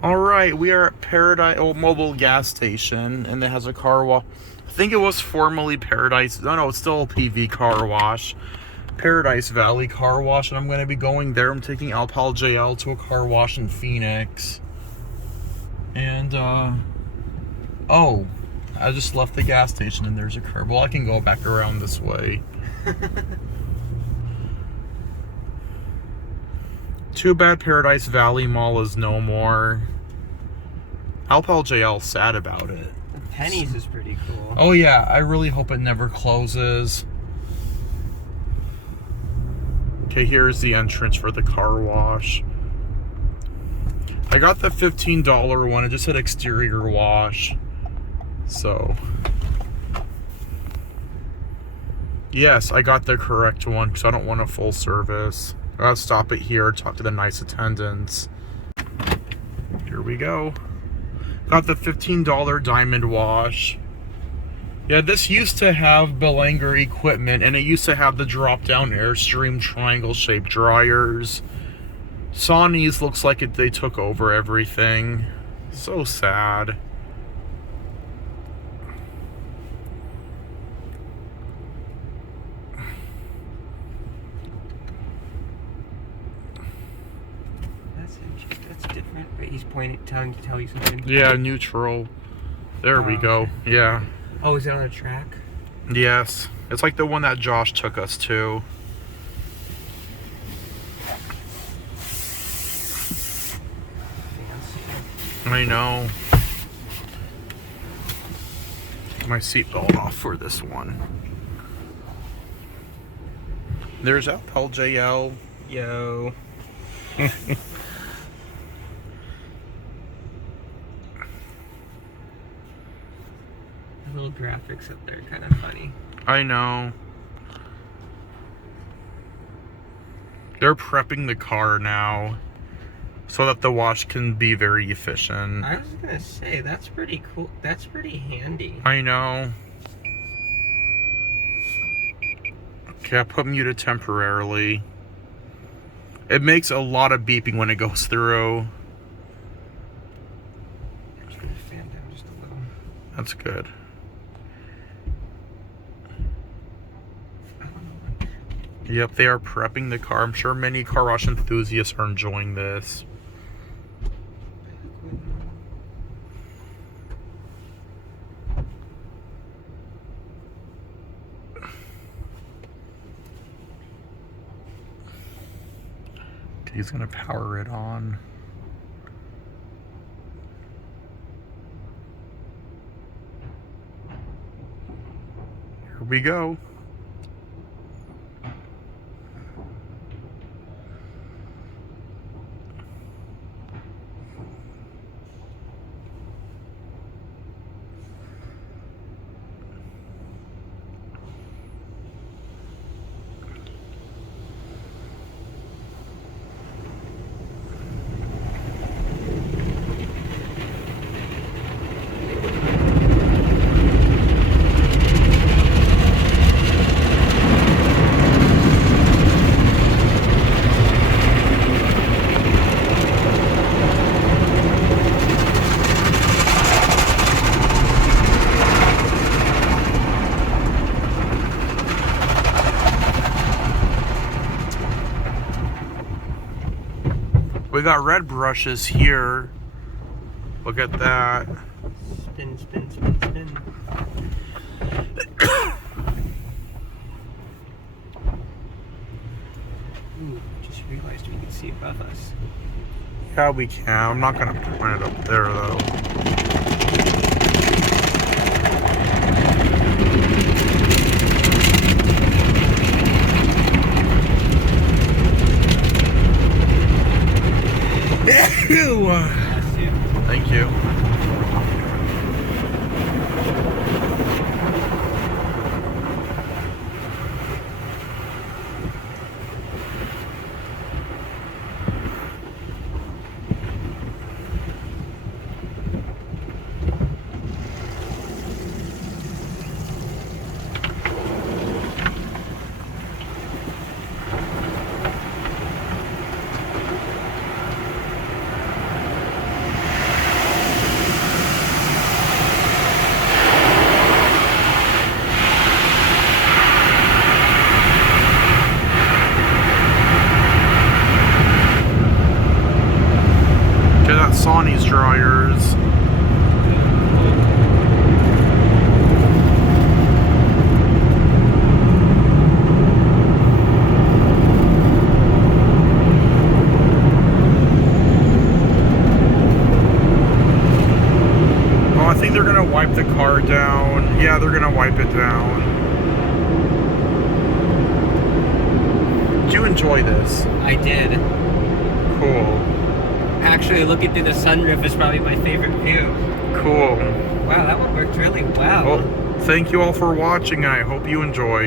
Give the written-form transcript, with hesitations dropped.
Alright, we are at Mobil gas station, and it has a car wash. I think it was formerly Paradise. No, it's still a PV car wash. Paradise Valley car wash, and I'm going to be going there. I'm taking Alpaljl to a car wash in Phoenix. And, oh, I just left the gas station and there's a curb. Well, I can go back around this way. Too bad Paradise Valley Mall is no more. Alpaljl sad about it. Penny's is pretty cool. Oh yeah, I really hope it never closes. Okay, here's the entrance for the car wash. I got the $15 one. It just said exterior wash. So, yes, I got the correct one because I don't want a full service. I gotta stop it here, talk to the nice attendants. Here we go. Got the $15 diamond wash. Yeah, this used to have Belanger equipment, and it used to have the drop-down airstream triangle-shaped dryers. Sonny's looks like they took over everything. So sad. That's different. Wait, he's trying to tell you something. Yeah, neutral. There we go. Okay. Yeah. Oh, is it on a track? Yes. It's like the one that Josh took us to. I know. Take my seatbelt off for this one. There's Alpaljl. Yo. The little graphics up there, kind of funny. I know. They're prepping the car now so that the wash can be very efficient. I was gonna say, that's pretty cool. That's pretty handy. I know. Okay, I put muted temporarily. It makes a lot of beeping when it goes through. I'm just gonna fan down just a little. That's good. Yep, they are prepping the car. I'm sure many car wash enthusiasts are enjoying this. Okay, he's gonna power it on. Here we go. We got red brushes here. Look at that. Spin, spin, spin, spin. Ooh, just realized we can see above us. Yeah, we can. I'm not gonna point it up there though. Thank you. got Sonny's dryers. Oh, I think they're gonna wipe the car down. Yeah, they're gonna wipe it down. Did you enjoy this? I did. Cool. Actually, looking through the sunroof is probably my favorite view. Cool. Wow, that one worked really well. Well, thank you all for watching, and I hope you enjoy.